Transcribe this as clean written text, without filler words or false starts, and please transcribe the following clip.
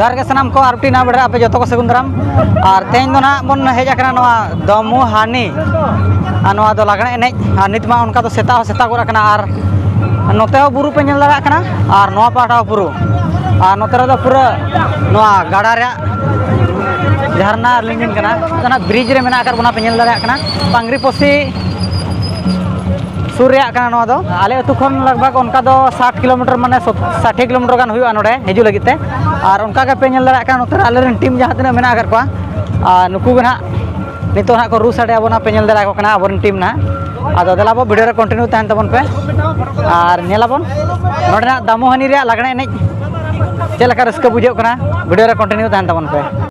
जोहार के सामान को आरटी ना बेड़ा पे जो को सगुन दाराम और तेज दो ना बन हेज आकना नवा दमु हानि और नवा दो लागणे एनेज और नित मा उनका तो सेता गोरा कना और नोते हो बुरु पे नेल दाड़ा कना और नवा पाटा हो बुरु और नोते रे दो पूरा नवा गाड़ा रे झरना लिंगिन कना जना ब्रिज रे मेना कर बना पे नेल दाड़ा कना पांगरी पोसी सूर्य आले अतु खन लगभग उनका 60 किलोमीटर माने 60 किलोमीटर गान हुआ नोडे हिजू लगिते और उनका के पे नेल दाड़ा कना नोते आले रेन टीम जहां तिना मेना कर कोआ नुकु गना नितो ना को रू साडे आबोना पे नेल दाड़ा को कना आबोन टीम ना आदो देलाबो वीडियो रे कंटिन्यू तहन तबन पे और नेलाबोन नोडना दामोहानी रे लागणे एनेज चेलका रस्का बुझो कना वीडियो रे कंटिन्यू तहन तबन पे